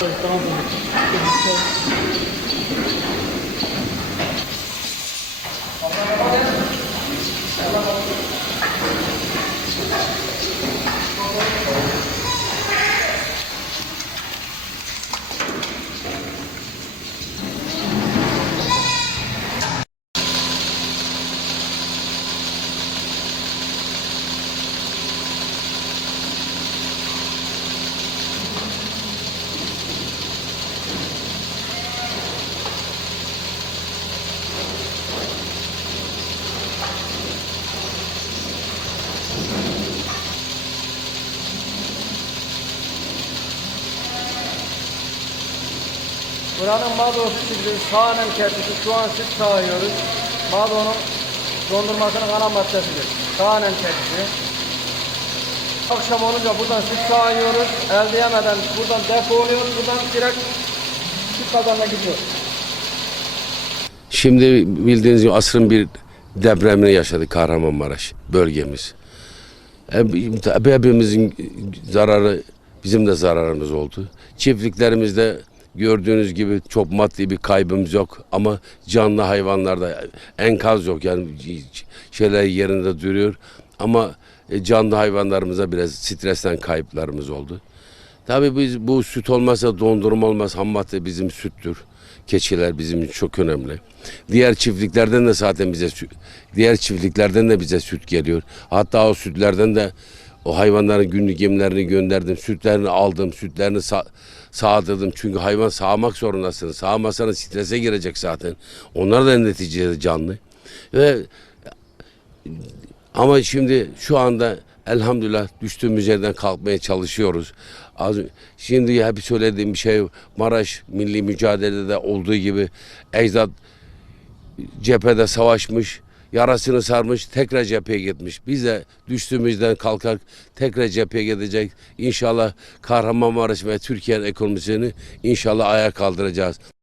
被抓住了，被他偷。Buranın Mado sütü sağanem kertisi şu an süt sağıyoruz. Mado'nun dondurmasının ana maddesidir. Sağanem kertisi. Akşam olunca buradan süt sağıyoruz. Elde yemeden buradan depo oluyor. Buradan direkt süt kazanına gidiyor. Şimdi bildiğiniz gibi asrın bir depremini yaşadı Kahramanmaraş bölgemiz. Hep- Hepimizin zararı, bizim de zararımız oldu. Çiftliklerimizde gördüğünüz gibi çok maddi bir kaybımız yok ama canlı hayvanlarda enkaz yok yani şeyler yerinde duruyor ama e, canlı hayvanlarımıza biraz stresten kayıplarımız oldu. Tabii biz bu süt olmazsa dondurma olmaz. Ham madde bizim süttür. Keçiler bizim için çok önemli. Diğer çiftliklerden de zaten bize diğer çiftliklerden de bize süt geliyor. Hatta o sütlerden de o hayvanların günlük yemlerini gönderdim. Sütlerini aldım. Sütlerini sa sağdırdım. Çünkü hayvan sağmak zorundasınız. Sağmasanız strese girecek zaten. Onlar da neticede canlı. Ve ama şimdi şu anda elhamdülillah düştüğümüz yerden kalkmaya çalışıyoruz. Az, şimdi hep söylediğim bir şey Maraş milli mücadelede olduğu gibi ecdat cephede savaşmış, yarasını sarmış, tekrar cepheye gitmiş. Biz de düştüğümüzden kalkar tekrar cepheye gidecek. İnşallah Kahramanmaraş ve Türkiye'nin ekonomisini inşallah ayağa kaldıracağız.